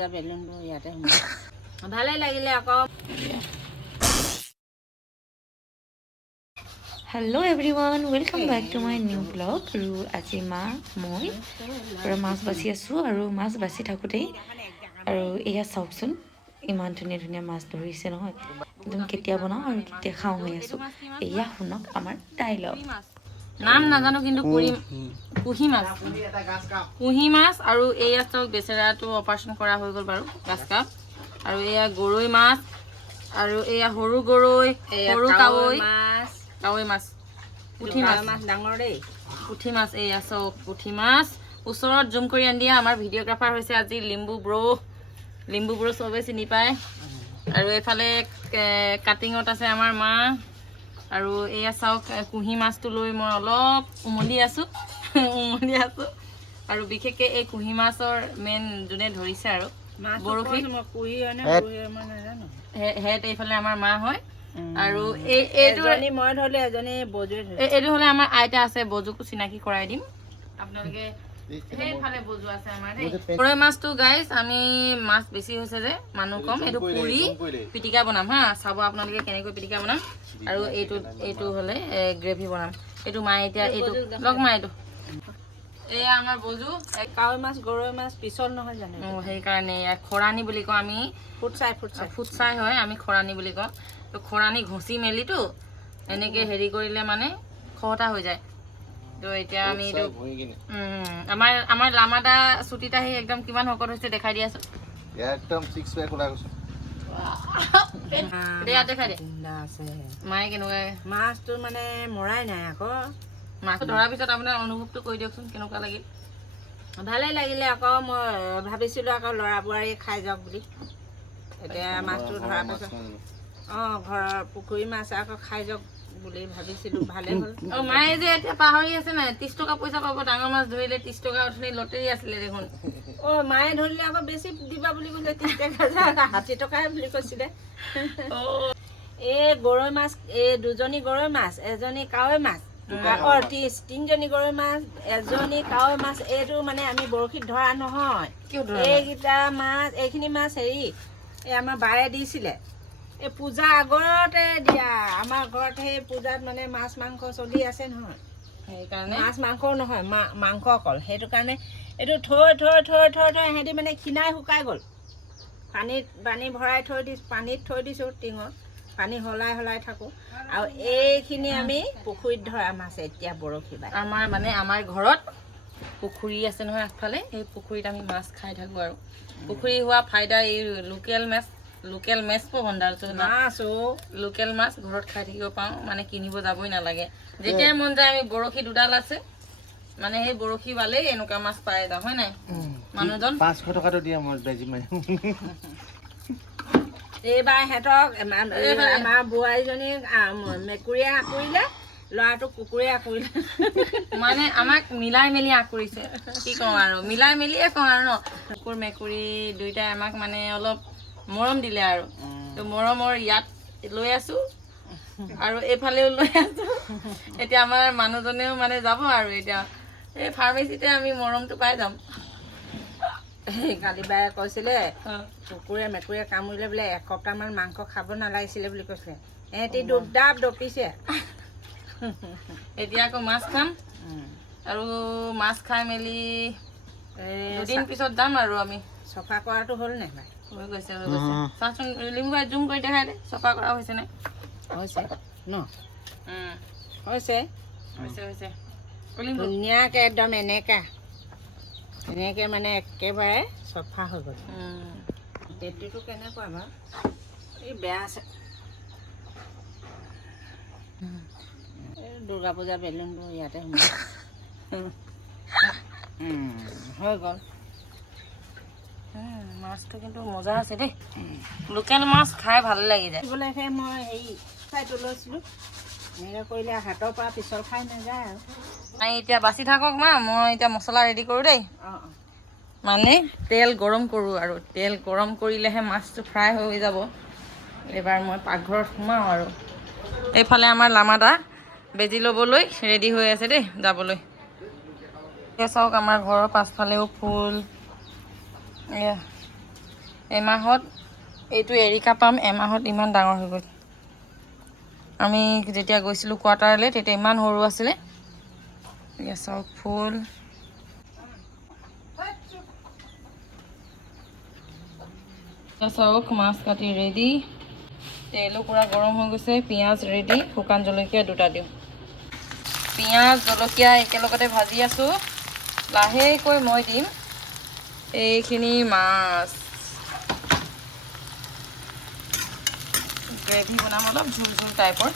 পূজা বেলুনবোৰ ইয়াতে ভালে লাগিলে আকৌ। Hello' everyone, welcome back to my new blog. আৰু আজি মই মাছ বাচি আছোঁ আৰু মাছ বাচি থাকোঁতেই আৰু এয়া চাওকচোন ইমান ধুনীয়া ধুনীয়া মাছ ধৰিছে নহয়। একদম কেতিয়া বনাওঁ আৰু কেতিয়া খাওঁ হৈ আছোঁ। এয়া শুনক আমাৰ ডাইলগ। নাম নাজানো কিন্তু কুহি মাছ আৰু এয়া চাওক বেচেৰাটো অপাৰেশ্যন কৰা হৈ গ'ল বাৰু গাছ কাপ। আৰু এয়া গৰৈ মাছ আৰু এয়া সৰু গৰৈ, সৰু কাৱৈ মাছ, পুঠি মাছ ডাঙৰ দেই, পুঠি মাছ। এয়া চাওক পুঠি মাছ ওচৰত জুম কৰি আনি দিয়া। আমাৰ ভিডিঅ'গ্ৰাফাৰ হৈছে আজি লিম্বু ব্ৰ' চবেই চিনি পায়। আৰু এইফালে কাটিঙত আছে আমাৰ মা। আৰু এয়া চাওক কুঁহি মাছটো লৈ মই অলপ উমলি আছোঁ আৰু বিশেষকৈ এই কুঁহি মাছৰ মেইন যোনে ধৰিছে আৰু বৰশী হেড এইফালে আমাৰ মা হয়। আৰু এইটো মই ধৰিলে এজনী বজুৱে এইটো হ'লে আমাৰ আইতা আছে, বজুকো চিনাকি কৰাই দিম আপোনালোকে। সেইফালে বজু আছে আমাৰ দেই। গৰৈ মাছটো গাইছ আমি মাছ বেছি হৈছে যে মানুহ কম, এইটো পুৰি পিটিকা বনাম হা, চাব আপোনালোকে কেনেকৈ পিটিকা বনাম। আৰু এইটো হ'লে গ্ৰেভি বনাম। এইটো মায়ে এতিয়া এইটো লগ মা এইটো এয়া আমাৰ বজু কাৱৈ মাছ গৰৈ মাছ পিছল নহয় জানো, সেইকাৰণে খৰানি বুলি কওঁ আমি। ফুটচাই হয়, আমি খৰানি বুলি কওঁ। তো খৰানি ঘঁচি মেলিতো এনেকৈ হেৰি কৰিলে মানে খহটা হৈ যায়। তো এতিয়া আমি এইটো আমাৰ লামাদা চুটিত আহি একদম কিমান শকত হৈছে দেখাই দিয়াচোন। একদম 6 পেক ওলাই গৈছে। মায়ে কেনেকুৱা মাছটো মানে মৰাই নাই আকৌ। মাছটো ধৰাৰ পিছত আপোনাৰ অনুভৱটো কৰি দিয়কচোন কেনেকুৱা লাগিল। ভালে লাগিলে আকৌ। মই ভাবিছিলোঁ আকৌ ল'ৰা বোৱাৰী খাই যাওক বুলি। এতিয়া মাছটো ধৰাৰ পিছত ঘৰৰ পুখুৰী মাছ আকৌ খাই যাওক বুলি ভাবিছিলোঁ, ভালে হ'ল। মায়ে যে এতিয়া পাহৰি আছে নাই, 30 টকা পইচা পাব ডাঙৰ মাছ ধৰিলে। 30 টকা অথনি লটাৰী আছিলে দেখোন। মায়ে ধৰিলে আকৌ বেছি দিবা বুলি কৈছে, 30 টকা 60 টকাহে বুলি কৈছিলে। এই গৰৈ মাছ, এই দুজনী গৰৈ মাছ, এজনী কাৱৈ মাছ, তিনিজনী গৰৈ মাছ, এজনী কাৱৈ মাছ। এইটো মানে আমি বৰশীত ধৰা নহয়, এইকেইটা মাছ, এইখিনি মাছ হেৰি এই আমাৰ বায়ে দিছিলে এই পূজা আগতে দিয়া। আমাৰ ঘৰত সেই পূজাত মানে মাছ মাংস চলি আছে নহয়, সেইকাৰণে মাছ মাংসও নহয় মাংস অকল। সেইটো কাৰণে এইটো থৈ সিহঁতি মানে খিনাই শুকাই গ'ল। পানী ভৰাই পানীত থৈ দিছোঁ টিঙত, পানী সলাই থাকোঁ। আৰু এইখিনি আমি পুখুৰীত ধৰা মাছ এতিয়া বৰশী বাই। আমাৰ ঘৰত পুখুৰী আছে নহয় আগফালে, সেই পুখুৰীত আমি মাছ খাই থাকোঁ। আৰু পুখুৰী হোৱা ফাইদা এই লোকেল মাছ লোকেল মাছ ঘৰত খাই থাকিব পাওঁ, মানে কিনিব যাবই নালাগে। যেতিয়াই মন যায় আমি বৰশী দুডাল আছে মানে সেই বৰশী বালেই এনেকুৱা মাছ পাই যাওঁ, হয় নাই মানুহজন। 500 টকাটো দিয়া মই বেজি মাৰি। এইবাৰ সিহঁতক আমাৰ বোৱাৰীজনীক মেকুৰীয়ে আঁকৰিলে, ল'ৰাটোক কুকুৰে আঁকৰিলে। মানে আমাক মিলাই মেলি আঁকৰিছে, কি কওঁ আৰু মিলাই মেলিয়ে কওঁ আৰু ন। কুকুৰ মেকুৰী দুইটাই আমাক মানে অলপ মৰম দিলে আৰু। তো মৰমৰ ইয়াত লৈ আছোঁ আৰু এইফালেও লৈ আছোঁ। এতিয়া আমাৰ মানুহজনেও মানে যাব আৰু এতিয়া এই ফাৰ্মেচিতে আমি মৰমটো পাই যাম। কালি বায়ে কৈছিলে কুকুৰে মেকুৰীয়ে কামুৰিলে বোলে এসপ্তাহমান মাংস খাব নালাগিছিলে বুলি কৈছিলে। সিহঁতি দপিছে। এতিয়া আকৌ মাছ খাম আৰু মাছ খাই মেলি 2 দিন পিছত যাম আৰু আমি। চফা কৰাটো হ'ল নাই বাই? হৈ গৈছে চাচোন লিম্বু বাই জুম কৰি দেখাই দে, চফা কৰা হৈছে নাই? হৈছে ন, হৈছে ধুনীয়াকৈ একদম এনেকৈ মানে একেবাৰে চফা হৈ গ'ল। পেটটো কেনেকুৱা বাৰু? এই বেয়া আছে। দুৰ্গা পূজা বেলুনবোৰ ইয়াতে হৈ গ'ল। মাছটো কিন্তু মজা আছে দেই, লোকেল মাছ খাই ভাল লাগি যায়। বোলেহে মই হেৰি চাইটো লৈছিলোঁ, এনেকৈ কৰিলে হাতৰ পৰা পিছল খাই নাযায় আৰু। এতিয়া বাচি থাকক মা, মই এতিয়া মছলা ৰেডি কৰোঁ দেই। মানে তেল গৰম কৰোঁ আৰু তেল গৰম কৰিলেহে মাছটো ফ্ৰাই হৈ যাব। এইবাৰ মই পাকঘৰত সোমাওঁ আৰু এইফালে আমাৰ লামাদা বেজি ল'বলৈ ৰেডি হৈ আছে দেই যাবলৈ। চাওক আমাৰ ঘৰৰ পাছফালেও ফুল, এয়া এমাহত এইটো এৰিকা পাম এমাহত ইমান ডাঙৰ হৈ গ'ল আমি যেতিয়া গৈছিলোঁ কোৱাৰ্টাৰলৈ তেতিয়া ইমান সৰু আছিলে এয়া চাওক ফুল চাওক মাছ কাটি ৰেডি তেলো পূৰা গৰম হৈ গৈছে পিঁয়াজ ৰেডি শুকান জলকীয়া দুটা দিওঁ পিঁয়াজ জলকীয়া একেলগতে ভাজি আছোঁ লাহেকৈ মই দিম এইখিনি মাছ গ্ৰেভি বনাম অলপ ঝোল ঝোল টাইপৰ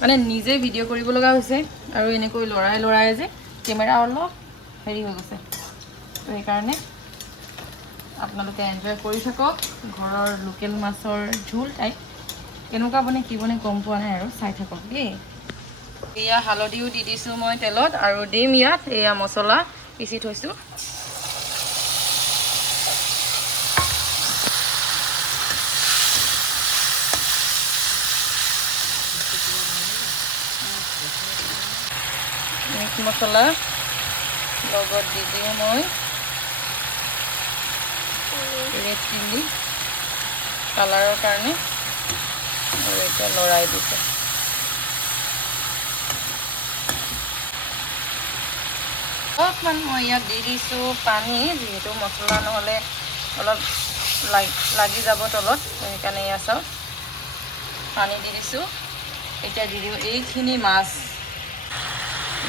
মানে নিজে ভিডিঅ' কৰিব লগা হৈছে আৰু এনেকৈ লৰাই যে কেমেৰা অলপ হেৰি হৈ গৈছে তো সেইকাৰণে আপোনালোকে এনজয় কৰি থাকক ঘৰৰ লোকেল মাছৰ ঝোল টাইপ কেনেকুৱা বনে কি বনে গম পোৱা নাই আৰু চাই থাকক দেই এয়া হালধিও দি দিছোঁ মই তেলত আৰু দিম ইয়াত এয়া মছলা পিচি থৈছোঁ মিট মছলা লগত দি দিওঁ মই ৰেড চিলি কালাৰৰ কাৰণে আৰু এতিয়া লৰাই দিছোঁ অলপমান মই ইয়াত দি দিছোঁ পানী যিহেতু মছলা নহ'লে অলপ লাগি যাব তলত সেইকাৰণে এয়া চাওক পানী দি দিছোঁ এতিয়া দি দিওঁ এইখিনি মাছ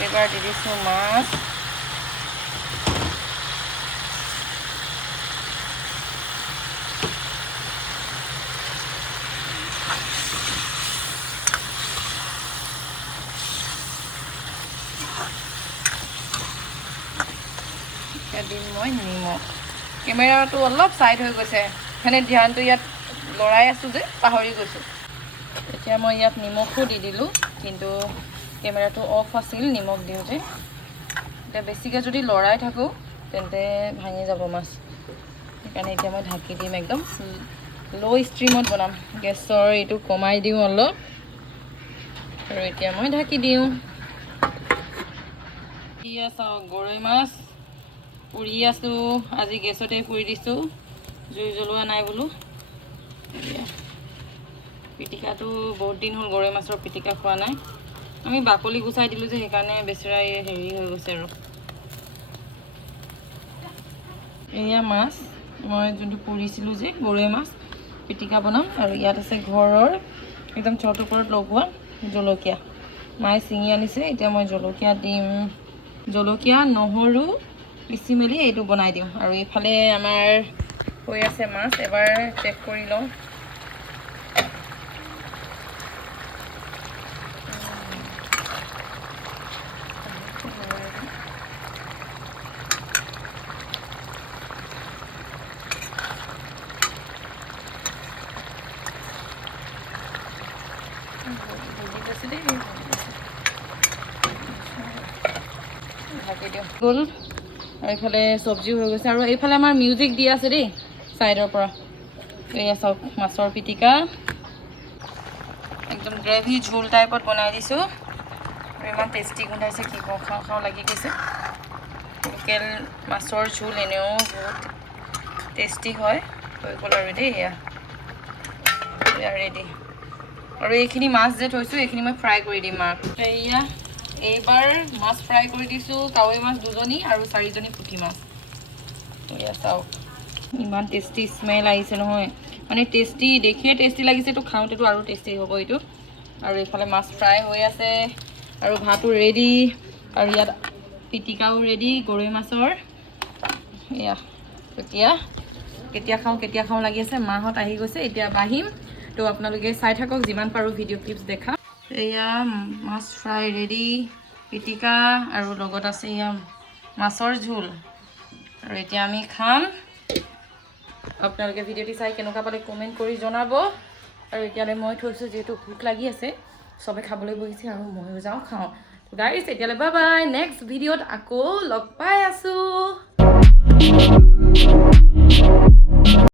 এবাৰ দি দিছোঁ মাছ দিম মই নিমখ কেমেৰাটো অলপ ছাইড হৈ গৈছে মানে ধ্যানটো ইয়াত লৰাই আছোঁ যে পাহৰি গৈছোঁ এতিয়া মই ইয়াত নিমখো দি দিলোঁ কিন্তু কেমেৰাটো অফ আছিল নিমখ দিওঁতে এতিয়া বেছিকৈ যদি লৰাই থাকোঁ তেন্তে ভাঙি যাব মাছ সেইকাৰণে এতিয়া মই ঢাকি দিম একদম ল' ষ্ট্ৰীমত বনাম গেছৰ এইটো কমাই দিওঁ অলপ আৰু এতিয়া মই ঢাকি দিওঁ এয়া চাওক গৰৈ মাছ পুৰি আছোঁ আজি গেছতে পুৰি দিছোঁ জুই জ্বলোৱা নাই বোলো পিটিকাটো বহুত দিন হ'ল গৰৈ মাছৰ পিটিকা খোৱা নাই আমি বাকলি গুচাই দিলোঁ যে সেইকাৰণে বেচেৰা হেৰি হৈ গৈছে আৰু এয়া মাছ মই যোনটো পুৰিছিলোঁ যে গৰৈ মাছ পিটিকা বনাম আৰু ইয়াত আছে ঘৰৰ একদম চট ওপৰত লগোৱা জলকীয়া মায়ে ছিঙি আনিছে এতিয়া মই জলকীয়া দিম জলকীয়া নহৰু পিচি মেলি এইটো বনাই দিওঁ আৰু এইফালে আমাৰ হৈ আছে মাছ এবাৰ চেক কৰি লওঁ গ'ল আৰু এইফালে চব্জিও হৈ গৈছে আৰু এইফালে আমাৰ মিউজিক দি আছে দেই ছাইডৰ পৰা এয়া চাওক মাছৰ পিটিকা একদম গ্ৰেভি ঝোল টাইপত বনাই দিছোঁ আৰু ইমান টেষ্টি গোন্ধাইছে কি কওঁ খাওঁ খাওঁ লাগি গৈছে লোকেল মাছৰ ঝোল এনেও বহুত টেষ্টি হয় হৈ গ'ল আৰু দেই এয়া ৰেডি আৰু এইখিনি মাছ যে থৈছোঁ এইখিনি মই ফ্ৰাই কৰি দিম মাক এয়া এইবাৰ মাছ ফ্ৰাই কৰি দিছোঁ কাৱৈ মাছ 2জনী আৰু 4জনী পুঠি মাছ এয়া চাওক ইমান টেষ্টি স্মেল আহিছে নহয় মানে টেষ্টি দেখিয়ে টেষ্টি লাগিছে তো খাওঁতেতো আৰু টেষ্টি হ'ব এইটো আৰু এইফালে মাছ ফ্ৰাই হৈ আছে আৰু ভাতো ৰেডি আৰু ইয়াত পিটিকাও ৰেডি গৰৈ মাছৰ এয়া কেতিয়া খাওঁ লাগি আছে মাহঁত আহি গৈছে এতিয়া বাঢ়িম তো আপোনালোকে চাই থাকক যিমান পাৰোঁ ভিডিঅ' ক্লিপছ দেখা এয়া মাছ ফ্ৰাই ৰেডি পিটিকা আৰু লগত আছে এয়া মাছৰ ঝোল আৰু এতিয়া আমি খাম আপোনালোকে ভিডিঅ'টি চাই কেনেকুৱা পালে কমেণ্ট কৰি জনাব আৰু এতিয়ালৈ মই থৈছোঁ যিহেতু ভোক লাগি আছে চবে খাবলৈ বহিছে আৰু ময়ো যাওঁ খাওঁ গাইজ এতিয়ালৈ বাই বাই নেক্সট ভিডিঅ'ত আকৌ লগ পাই আছোঁ